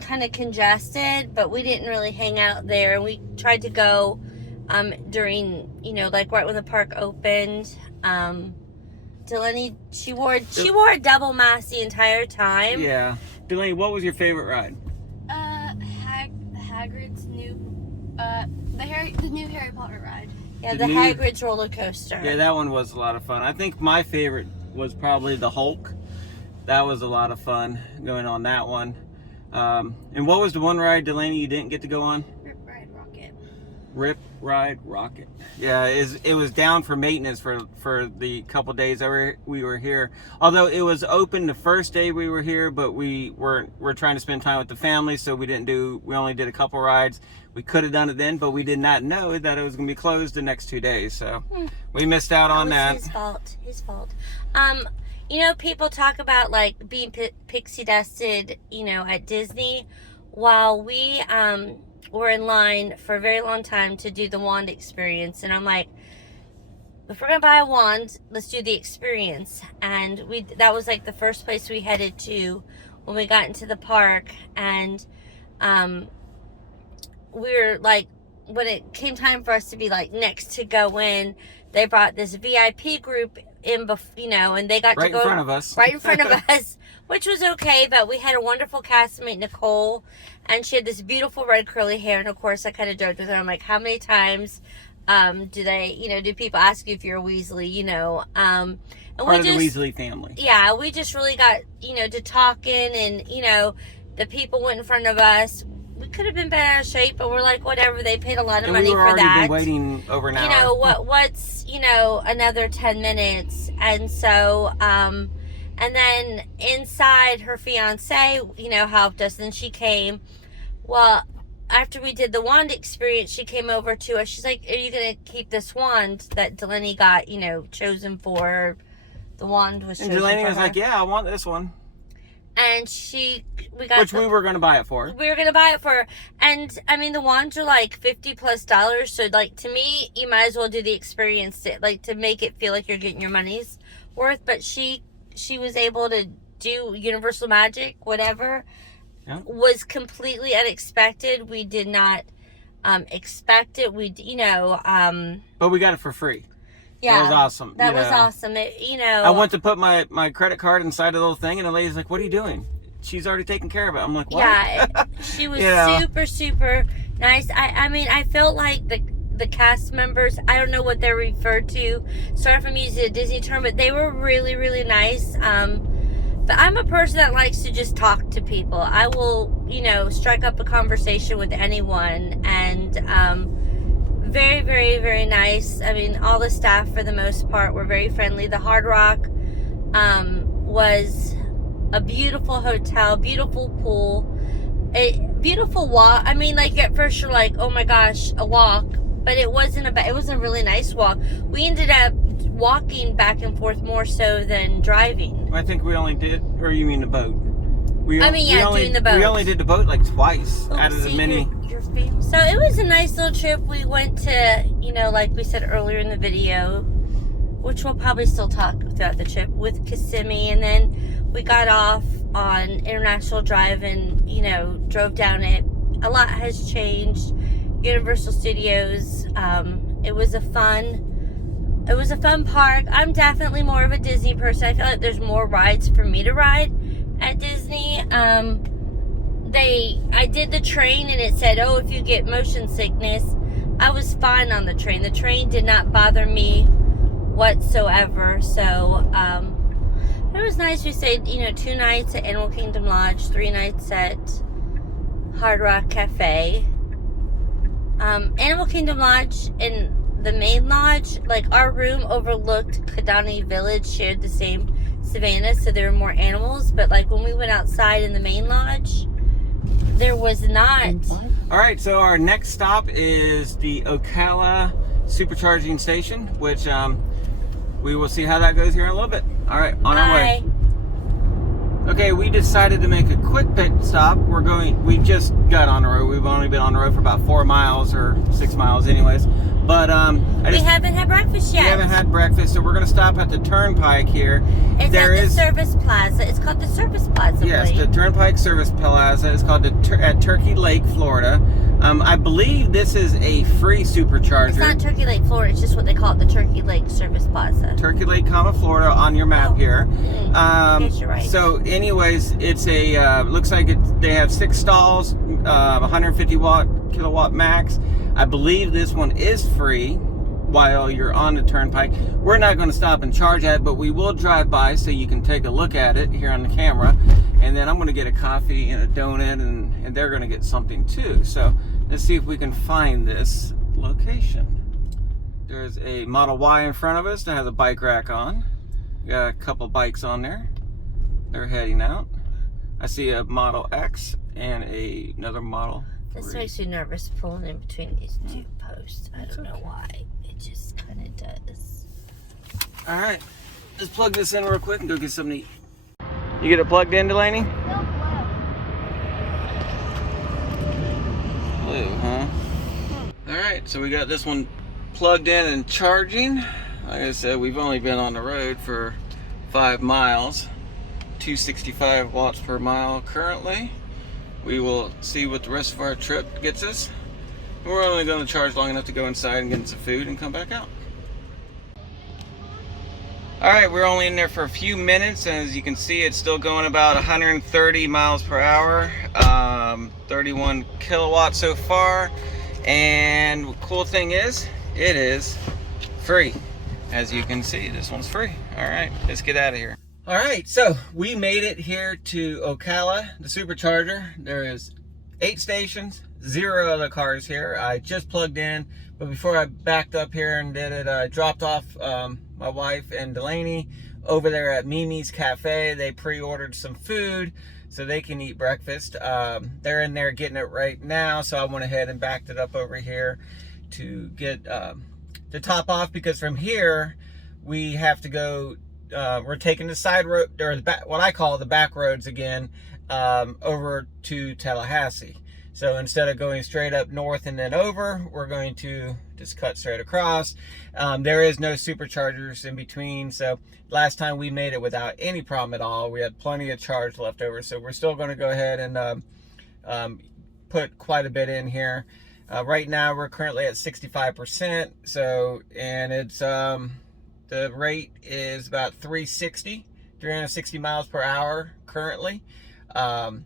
kind of congested, but we didn't really hang out there. And we tried to go during, you know, like right when the park opened. Delaney, she wore a double mask the entire time. Yeah. Delaney, what was your favorite ride? Hagrid's new the new Harry Potter ride. Yeah, the Hagrid's roller coaster. Yeah, that one was a lot of fun. I think my favorite was probably the Hulk. That was a lot of fun going on that one. And what was the one ride, Delaney, you didn't get to go on? Rip Ride Rocket. Yeah, it was down for maintenance for the couple days that we were here. Although it was open the first day we were here, but we're trying to spend time with the family, so we only did a couple rides. We could have done it then, but we did not know that it was going to be closed the next 2 days, so we missed out on that. His fault. You know, people talk about like being pixie dusted, you know, at Disney. While we were in line for a very long time to do the wand experience, and I'm like, if we're gonna buy a wand, let's do the experience. And that was like the first place we headed to when we got into the park. And we were like, when it came time for us to be like next to go in, they brought this VIP group in, you know, and they got to go right in front of us. Right in front of us, which was okay. But we had a wonderful castmate, Nicole, and she had this beautiful red curly hair. And of course, I kind of joked with her. I'm like, how many times do people ask you if you're a Weasley? You know, and part of the Weasley family. Yeah, we just really got, you know, to talking, and you know, The people went in front of us. We could have been better out of shape, but we're like, whatever. They paid a lot of And money we were for already that. been waiting over an hour. You know, what's, you know, another 10 minutes. And so, and then inside, her fiance, you know, helped us, and she came. Well, after we did the wand experience, she came over to us. She's like, are you going to keep this wand that Delaney got, you know, chosen for her? The wand was chosen And Delaney for was her. like, yeah, I want this one. And we got Which we were going to buy it for. We were going to buy it for her. And, I mean, the wands are like $50+. So, like, to me, you might as well do the experience to make it feel like you're getting your money's worth. But she was able to do Universal Magic, whatever. Yeah. Was completely unexpected. We did not expect it. But we got it for free. Yeah, that was awesome. That was awesome. I went to put my credit card inside the little thing, and the lady's like, "What are you doing?" She's already taken care of it. I'm like, "What?" Yeah, she was super, super nice. I mean, I felt like the cast members. I don't know what they're referred to. Sorry if I'm using a Disney term, but they were really, really nice. But I'm a person that likes to just talk to people. I will, you know, strike up a conversation with anyone, and very, very, very nice. I mean, all the staff for the most part were very friendly. The Hard Rock was a beautiful hotel, beautiful pool, a beautiful walk. I mean, like at first you're like, oh my gosh, a walk, but it was a really nice walk. We ended up walking back and forth more so than driving. I think we only did, or you mean the boat? Doing the boat. We only did the boat like twice out of the many. So it was a nice little trip. We went to, you know, like we said earlier in the video, which we'll probably still talk throughout the trip, with Kissimmee, and then we got off on International Drive and, you know, drove down it. A lot has changed. Universal Studios. It was a fun park. I'm definitely more of a Disney person. I feel like there's more rides for me to ride at Disney. I did the train, and it said, oh, if you get motion sickness. I was fine on the train. The train did not bother me whatsoever. So it was nice. We stayed, you know, 2 nights at Animal Kingdom Lodge, 3 nights at Hard Rock Cafe. Animal Kingdom Lodge and the main lodge, like our room overlooked Kidani Village, shared the same savannah, so there were more animals. But like when we went outside in the main lodge, there was not. All right, so our next stop is the Ocala supercharging station, which we will see how that goes here in a little bit. All right, on our way. Okay, we decided to make a quick pit stop. We just got on the road. We've only been on the road for about 4 miles or 6 miles anyways. But we haven't had breakfast yet. We haven't had breakfast, so we're going to stop at the Turnpike here. It's at the Service Plaza. It's called the Service Plaza. Yes, the Turnpike Service Plaza. It's called at Turkey Lake, Florida. I believe this is a free supercharger. It's not Turkey Lake, Florida. It's just what they call it, the Turkey Lake Service Plaza. Turkey Lake, Florida on your map here. I guess you're right. So anyways, it's a, looks like they have 6 stalls, 150 kilowatt max. I believe this one is free while you're on the Turnpike. We're not going to stop and charge at it, but we will drive by so you can take a look at it here on the camera. And then I'm going to get a coffee and a donut, and they're going to get something too. So let's see if we can find this location. There's a Model Y in front of us that has a bike rack on. We got a couple bikes on there. They're heading out. I see a Model X and another Model 3. This makes me nervous pulling in between these 2 posts. I don't know why. It just kind of does. All right, let's plug this in real quick and go get something to eat. You get it plugged in, Delaney? Blue, huh? All right, so we got this one plugged in and charging. Like I said, we've only been on the road for 5 miles, 265 watts per mile currently. We will see what the rest of our trip gets us. We're only going to charge long enough to go inside and get some food and come back out. Alright, we're only in there for a few minutes, and as you can see, it's still going about 130 miles per hour, 31 kilowatts so far. And the cool thing is, it is free. As you can see, this one's free. Alright, let's get out of here. All right, so we made it here to Ocala, the supercharger. There is 8 stations, 0 other cars here. I just plugged in, but before I backed up here and did it, I dropped off my wife and Delaney over there at Mimi's Cafe. They pre-ordered some food so they can eat breakfast. They're in there getting it right now, so I went ahead and backed it up over here to get the top off, because from here we have to go. We're taking the side road, or the back, what I call the back roads again, over to Tallahassee. So instead of going straight up north and then over, we're going to just cut straight across. There is no superchargers in between. So last time we made it without any problem at all. We had plenty of charge left over. So we're still going to go ahead and put quite a bit in here. Right now we're currently at 65%. So, and it's, the rate is about 360 miles per hour currently. So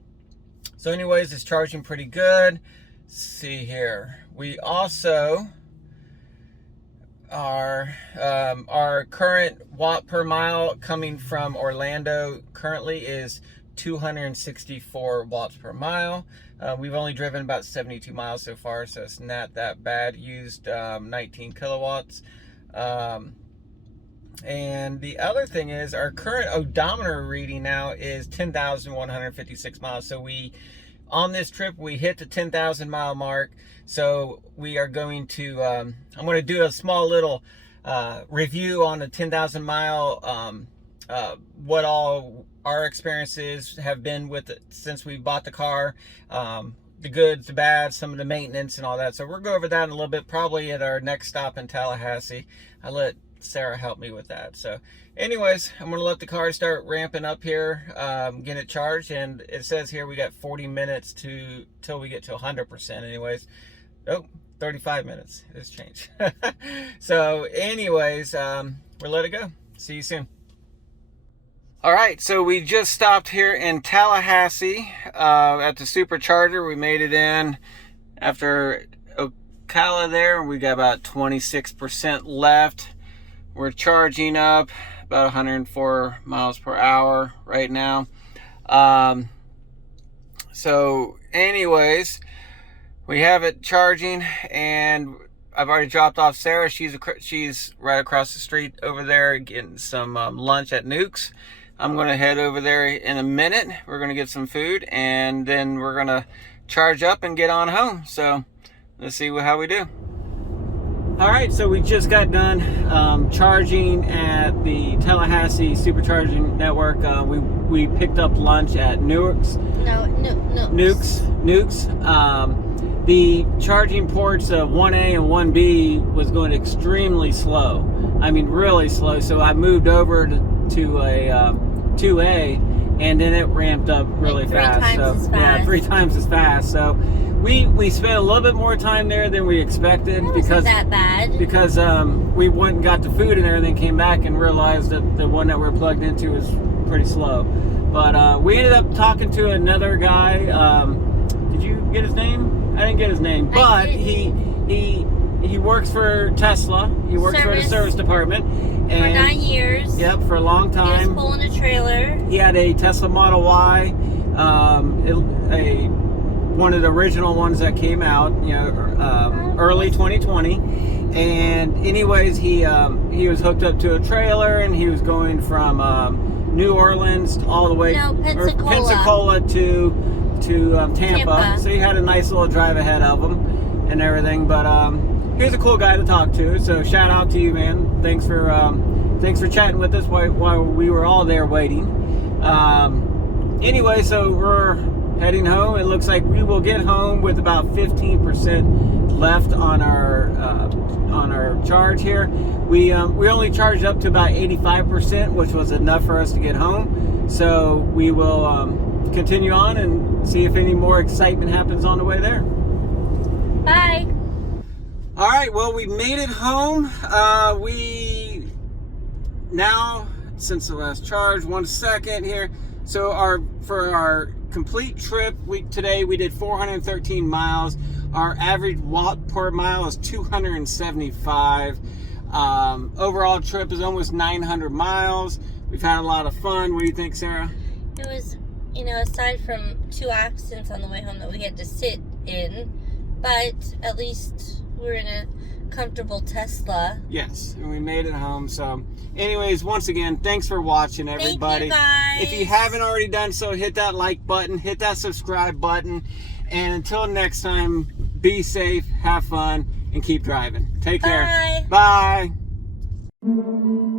anyways, it's charging pretty good. Let's see here. We also are, our current watt per mile coming from Orlando currently is 264 watts per mile. We've only driven about 72 miles so far, so it's not that bad. Used 19 kilowatts. And the other thing is, our current odometer reading now is 10,156 miles. So on this trip, we hit the 10,000 mile mark. So we are going to, I'm going to do a small little review on the 10,000 mile, what all our experiences have been with it since we bought the car, the goods, the bad, some of the maintenance and all that. So we'll go over that in a little bit, probably at our next stop in Tallahassee. I let Sarah help me with that. So anyways, I'm going to let the car start ramping up here, get it charged, and it says here we got 40 minutes till we get to 100% anyways. Oh, 35 minutes. It's changed. So anyways, we'll let it go. See you soon. All right, so we just stopped here in Tallahassee at the supercharger. We made it in after Ocala there. We got about 26% left. We're charging up about 104 miles per hour right now. So anyways, we have it charging, and I've already dropped off Sarah. She's right across the street over there getting some lunch at Nuke's. I'm going to head over there in a minute. We're going to get some food, and then we're going to charge up and get on home. So let's see how we do. All right, so we just got done charging at the Tallahassee Supercharging Network. We picked up lunch at Nuke's. Nuke's. The charging ports of 1A and 1B was going extremely slow. I mean, really slow. So I moved over to a 2A, and then it ramped up really fast. Yeah, 3 times as fast. So we spent a little bit more time there than we expected. It wasn't that bad. Because we went and got the food and everything, came back and realized that the one that we're plugged into was pretty slow. But we ended up talking to another guy. Did you get his name? I didn't get his name, but he works for Tesla. He works for the service department. And, for 9 years. Yep, for a long time. He was pulling a trailer. He had a Tesla Model Y, one of the original ones that came out, early 2020. And anyways, he was hooked up to a trailer, and he was going from New Orleans all the way Pensacola to Tampa. So he had a nice little drive ahead of him and everything. But he was a cool guy to talk to. So shout out to you, man. Thanks for chatting with us while we were all there waiting. Anyway, so we're heading home. It looks like we will get home with about 15% left on our charge here. We only charged up to about 85%, which was enough for us to get home. So we will continue on and see if any more excitement happens on the way there. Bye. All right, well, we made it home. We now, since the last charge, 1 second here. So for our complete trip, today we did 413 miles. Our average watt per mile is 275. Overall trip is almost 900 miles. We've had a lot of fun. What do you think, Sarah? It was, you know, aside from 2 accidents on the way home that we had to sit in, but at least we're in a comfortable Tesla. Yes, and we made it home. So anyways, once again, thanks for watching, everybody. Thank you, guys. If you haven't already done so, hit that like button, hit that subscribe button, and until next time, be safe, have fun, and keep driving. Take care. Bye. Bye.